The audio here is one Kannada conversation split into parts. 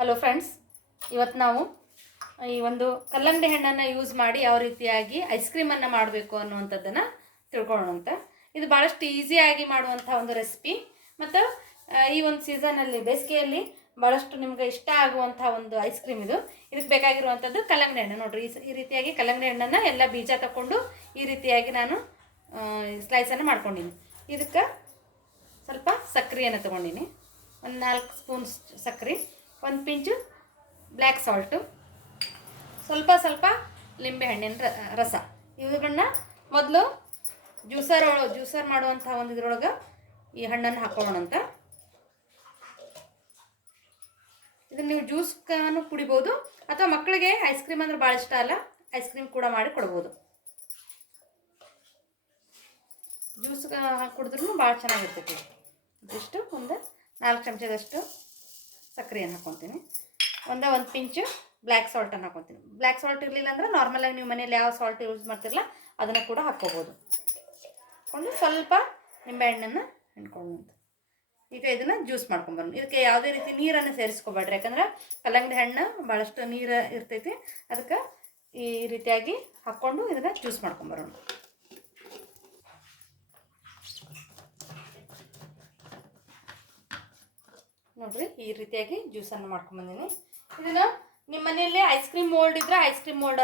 ಹಲೋ ಫ್ರೆಂಡ್ಸ್ ಇವತ್ತು ನಾವು ಈ ಒಂದು ಕಲ್ಲಂಗಡಿ ಹಣ್ಣನ್ನು ಯೂಸ್ ಮಾಡಿ ಯಾವ ರೀತಿಯಾಗಿ ಐಸ್ ಕ್ರೀಮನ್ನು ಮಾಡಬೇಕು ಅನ್ನುವಂಥದ್ದನ್ನು ತಿಳ್ಕೊಳ್ಳೋಣ ಅಂತ. ಇದು ಭಾಳಷ್ಟು ಈಸಿಯಾಗಿ ಮಾಡುವಂಥ ಒಂದು ರೆಸಿಪಿ ಮತ್ತು ಈ ಒಂದು ಸೀಸನಲ್ಲಿ ಬೇಸಿಗೆಯಲ್ಲಿ ಭಾಳಷ್ಟು ನಿಮ್ಗೆ ಇಷ್ಟ ಆಗುವಂಥ ಒಂದು ಐಸ್ ಕ್ರೀಮ್ ಇದು. ಇದಕ್ಕೆ ಬೇಕಾಗಿರುವಂಥದ್ದು ಕಲ್ಲಂಗಡಿ ಹಣ್ಣು. ನೋಡಿರಿ, ಈ ರೀತಿಯಾಗಿ ಕಲ್ಲಂಗಡಿ ಹಣ್ಣನ್ನು ಎಲ್ಲ ಬೀಜ ತಗೊಂಡು ಈ ರೀತಿಯಾಗಿ ನಾನು ಸ್ಲೈಸನ್ನು ಮಾಡ್ಕೊಂಡಿನಿ. ಇದಕ್ಕೆ ಸ್ವಲ್ಪ ಸಕ್ಕರೆಯನ್ನು ತೊಗೊಂಡಿನಿ. ಒಂದು ನಾಲ್ಕು ಸ್ಪೂನ್ಸ್ ಸಕ್ಕರೆ ಒಂದು ಪಿಂಚು, ಬ್ಲ್ಯಾಕ್ ಸಾಲ್ಟು, ಸ್ವಲ್ಪ ಸ್ವಲ್ಪ ಲಿಂಬೆ ಹಣ್ಣಿನ ರಸ. ಇವುಗಳನ್ನ ಮೊದಲು ಜ್ಯೂಸರ್ ಜ್ಯೂಸರ್ ಮಾಡುವಂಥ ಒಂದು ಇದ್ರೊಳಗೆ ಈ ಹಣ್ಣನ್ನು ಹಾಕೋಣಂತ ಇದನ್ನು ನೀವು ಜ್ಯೂಸ್ಗಾನು ಕುಡಿಬೋದು, ಅಥವಾ ಮಕ್ಕಳಿಗೆ ಐಸ್ ಕ್ರೀಮ್ ಅಂದ್ರೆ ಭಾಳ ಇಷ್ಟ ಅಲ್ಲ, ಐಸ್ ಕ್ರೀಮ್ ಕೂಡ ಮಾಡಿ ಕೊಡ್ಬೋದು. ಜ್ಯೂಸ್ ಕುಡಿದ್ರೂ ಭಾಳ ಚೆನ್ನಾಗಿರ್ತೈತಿ. ಇದಿಷ್ಟು ಒಂದು ನಾಲ್ಕು ಚಮಚದಷ್ಟು ಸಕ್ಕರೆಯನ್ನು ಹಾಕೊತೀನಿ. ಒಂದು ಒಂದು ಪಿಂಚು ಬ್ಲ್ಯಾಕ್ ಸಾಲ್ಟನ್ನು ಹಾಕ್ಕೊತೀನಿ ಬ್ಲ್ಯಾಕ್ ಸಾಲ್ಟ್ ಇರಲಿಲ್ಲ ಅಂದ್ರೆ ನಾರ್ಮಲಾಗಿ ನೀವು ಮನೇಲಿ ಯಾವ ಸಾಲ್ಟ್ ಯೂಸ್ ಮಾಡ್ತಿರಲ್ಲ ಅದನ್ನು ಕೂಡ ಹಾಕ್ಕೋಬೋದು ಹಾಕ್ಕೊಂಡು ಸ್ವಲ್ಪ ನಿಂಬೆಹಣ್ಣನ್ನು ಹಿಂಡ್ಕೊಳ್ಳೋದು ಈಗ ಇದನ್ನು ಜ್ಯೂಸ್ ಮಾಡ್ಕೊಂಬರೋಣ. ಇದಕ್ಕೆ ಯಾವುದೇ ರೀತಿ ನೀರನ್ನು ಸೇರಿಸ್ಕೊಬೇಡ್ರಿ. ಯಾಕಂದ್ರೆ ಕಲ್ಲಂಗಡಿ ಹಣ್ಣು ಭಾಳಷ್ಟು ನೀರು ಇರ್ತೈತಿ. ಅದಕ್ಕೆ ಈ ರೀತಿಯಾಗಿ ಹಾಕ್ಕೊಂಡು ಇದನ್ನು ಜ್ಯೂಸ್ ಮಾಡ್ಕೊಂಬರೋಣ. ನೋಡ್ರಿ, ಈ ರೀತಿಯಾಗಿ ಜ್ಯೂಸನ್ನು ಮಾಡ್ಕೊಂಬಂದಿನಿ ಇದನ್ನು ನಿಮ್ಮ ಮನೆಯಲ್ಲಿ ಐಸ್ ಕ್ರೀಮ್ ಮೋಲ್ಡ್ ಇದ್ರೆ ಐಸ್ ಕ್ರೀಮ್ ಮೋಲ್ಡ್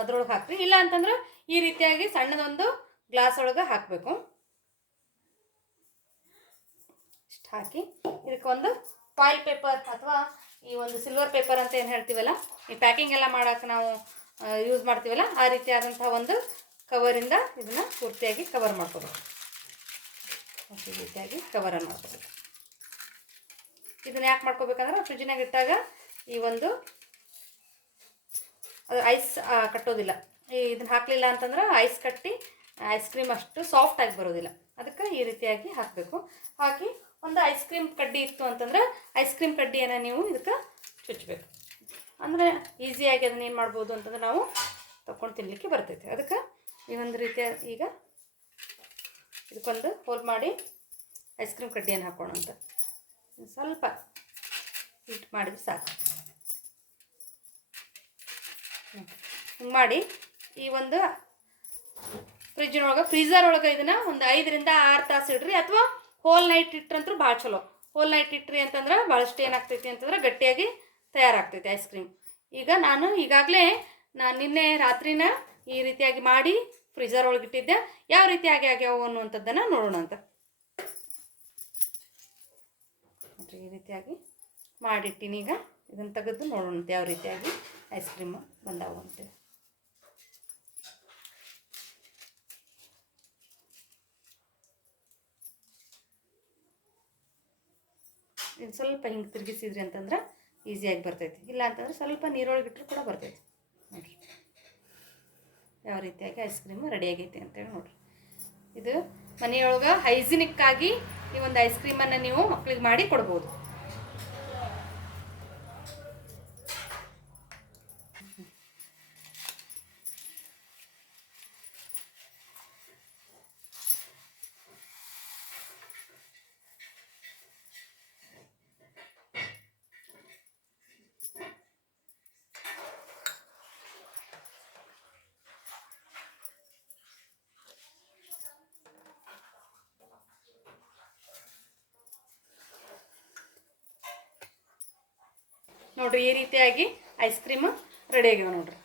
ಅದ್ರೊಳಗೆ ಹಾಕ್ರಿ. ಇಲ್ಲ ಅಂತಂದ್ರೆ ಈ ರೀತಿಯಾಗಿ ಸಣ್ಣದೊಂದು ಗ್ಲಾಸ್ ಒಳಗೆ ಹಾಕಬೇಕು. ಇಷ್ಟು ಹಾಕಿ ಇದಕ್ಕೆ ಒಂದು ಫಾಯಿಲ್ ಪೇಪರ್ ಅಥವಾ ಈ ಒಂದು ಸಿಲ್ವರ್ ಪೇಪರ್ ಅಂತ ಏನು ಹೇಳ್ತೀವಲ್ಲ, ಈ ಪ್ಯಾಕಿಂಗ್ ಎಲ್ಲ ಮಾಡೋಕೆ ನಾವು ಯೂಸ್ ಮಾಡ್ತೀವಲ್ಲ, ಆ ರೀತಿಯಾದಂಥ ಒಂದು ಕವರಿಂದ ಇದನ್ನು ಪೂರ್ತಿಯಾಗಿ ಕವರ್ ಮಾಡ್ಕೋಬೇಕು. ಈ ರೀತಿಯಾಗಿ ಕವರನ್ನು ಮಾಡ್ಕೋಬೇಕು. ಇದನ್ನ ಯಾಕೆ ಮಾಡ್ಕೋಬೇಕಂದ್ರೆ ಫ್ರಿಜ್ನಾಗ ಇಟ್ಟಾಗ ಈ ಒಂದು ಅದು ಐಸ್ ಕಟ್ಟೋದಿಲ್ಲ. ಈ ಇದನ್ನ ಹಾಕಲಿಲ್ಲ ಅಂತಂದ್ರೆ ಐಸ್ ಕಟ್ಟಿ, ಐಸ್ ಕ್ರೀಮ್ ಅಷ್ಟು ಸಾಫ್ಟ್ ಆಗಿ ಬರೋದಿಲ್ಲ. ಅದಕ್ಕೆ ಈ ರೀತಿಯಾಗಿ ಹಾಕಬೇಕು. ಹಾಕಿ ಒಂದು ಐಸ್ ಕ್ರೀಮ್ ಕಡ್ಡಿ ಇತ್ತು ಅಂತಂದ್ರೆ ಐಸ್ ಕ್ರೀಮ್ ಕಡ್ಡಿಯನ್ನು ನೀವು ಇದಕ್ಕೆ ಚುಚ್ಚಬೇಕು ಅಂದರೆ ಈಸಿಯಾಗಿ ಅದನ್ನ ಏನು ಮಾಡ್ಬೋದು ಅಂತಂದ್ರೆ ನಾವು ತಗೊಂಡು ತಿನ್ನಲಿಕ್ಕೆ ಬರ್ತೈತೆ. ಅದಕ್ಕೆ ಈ ಒಂದು ರೀತಿಯ ಈಗ ಇದಕ್ಕೊಂದು ಹೋಲ್ ಮಾಡಿ ಐಸ್ ಕ್ರೀಮ್ ಕಡ್ಡಿಯನ್ನು ಹಾಕೋಣ ಅಂತ ಸ್ವಲ್ಪ ಹಿಟ್ಟು ಮಾಡಿದ್ರೆ ಸಾಕು. ಹಿಂಗೆ ಮಾಡಿ ಈ ಒಂದು ಫ್ರಿಜ್ಜಿನೊಳಗೆ ಫ್ರೀಸರ್ ಒಳಗೆ ಇದನ್ನು ಒಂದು ಐದರಿಂದ ಆರು ತಾಸು ಇಡ್ರಿ. ಅಥವಾ ಹೋಲ್ ನೈಟ್ ಇಟ್ರಂತೂ ಭಾಳ ಚಲೋ. ಹೋಲ್ ನೈಟ್ ಇಟ್ರಿ ಅಂತಂದ್ರೆ ಭಾಳಷ್ಟು ಏನಾಗ್ತೈತಿ ಅಂತಂದ್ರೆ ಗಟ್ಟಿಯಾಗಿ ತಯಾರಾಗ್ತೈತಿ ಐಸ್ ಕ್ರೀಮ್ ಈಗ ನಾನು ಈಗಾಗಲೇ ನಾನು ನಿನ್ನೆ ರಾತ್ರಿನ ಈ ರೀತಿಯಾಗಿ ಮಾಡಿ ಫ್ರೀಜರ್ ಒಳಗೆ ಇಟ್ಟಿದ್ದೆ. ಯಾವ ರೀತಿಯಾಗಿ ಆಗ್ಯಾವು ಅನ್ನುವಂಥದ್ದನ್ನು ನೋಡೋಣ ಅಂತ ನೋಡ್ರಿ ಈ ರೀತಿಯಾಗಿ ಮಾಡಿಟ್ಟಿನಿ ಈಗ. ಇದನ್ನು ತೆಗೆದು ನೋಡೋಣ ಯಾವ ರೀತಿಯಾಗಿ ಐಸ್ ಕ್ರೀಮ್ ಬಂದಾವು ಅಂತೇಳಿ ಇದು ಸ್ವಲ್ಪ ಹಿಂಗೆ ತಿರುಗಿಸಿದ್ರಿ ಅಂತಂದ್ರೆ ಈಸಿಯಾಗಿ ಬರ್ತೈತಿ. ಇಲ್ಲ ಅಂತಂದ್ರೆ ಸ್ವಲ್ಪ ನೀರೊಳಗೆ ಇಟ್ಟರು ಕೂಡ ಬರ್ತೈತಿ. ನೋಡಿರಿ ಯಾವ ರೀತಿಯಾಗಿ ಐಸ್ ಕ್ರೀಮ್ ರೆಡಿ ಆಗೈತಿ ಅಂತೇಳಿ ನೋಡಿರಿ. ಇದು ಮನೆಯೊಳಗೆ ಹೈಜಿನಿಕ್ ಆಗಿ ಈ ಒಂದು ಐಸ್ ಕ್ರೀಮನ್ನು ನೀವು ಮಕ್ಕಳಿಗೆ ಮಾಡಿ ಕೊಡ್ಬೋದು. ನೋಡ್ರಿ, ಈ ರೀತಿಯಾಗಿ ಐಸ್ ಕ್ರೀಮ್ ರೆಡಿ ಆಗ್ಯಾವ ನೋಡ್ರಿ.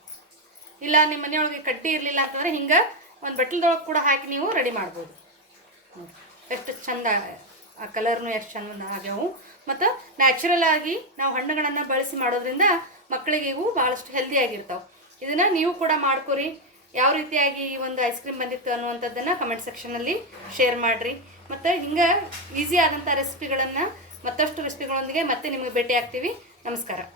ಇಲ್ಲ ನಿಮ್ಮ ಮನೆಯೊಳಗೆ ಕಡ್ಡಿ ಇರಲಿಲ್ಲ ಅಂತಂದ್ರೆ ಹಿಂಗೆ ಒಂದು ಬಟ್ಲದೊಳಗೆ ಕೂಡ ಹಾಕಿ ನೀವು ರೆಡಿ ಮಾಡ್ಬೋದು. ಎಷ್ಟು ಚಂದ, ಆ ಕಲರ್ನು ಎಷ್ಟು ಚಂದ ಆಗ್ಯಾವು. ಮತ್ತು ನ್ಯಾಚುರಲ್ ಆಗಿ ನಾವು ಹಣ್ಣುಗಳನ್ನು ಬಳಸಿ ಮಾಡೋದ್ರಿಂದ ಮಕ್ಕಳಿಗೆ ಇವು ಭಾಳಷ್ಟು ಹೆಲ್ದಿಯಾಗಿರ್ತಾವೆ ಇದನ್ನು ನೀವು ಕೂಡ ಮಾಡ್ಕೊರಿ. ಯಾವ ರೀತಿಯಾಗಿ ಈ ಒಂದು ಐಸ್ ಕ್ರೀಮ್ ಬಂದಿತ್ತು ಅನ್ನುವಂಥದ್ದನ್ನು ಕಮೆಂಟ್ ಸೆಕ್ಷನಲ್ಲಿ ಶೇರ್ ಮಾಡಿರಿ. ಮತ್ತು ಹಿಂಗೆ ಈಸಿ ಆದಂಥ ರೆಸಿಪಿಗಳನ್ನು ಮತ್ತಷ್ಟು ರೆಸಿಪಿಗಳೊಂದಿಗೆ ಮತ್ತೆ ನಿಮಗೆ ಭೇಟಿ ಆಗ್ತೀವಿ നമസ്കാരം.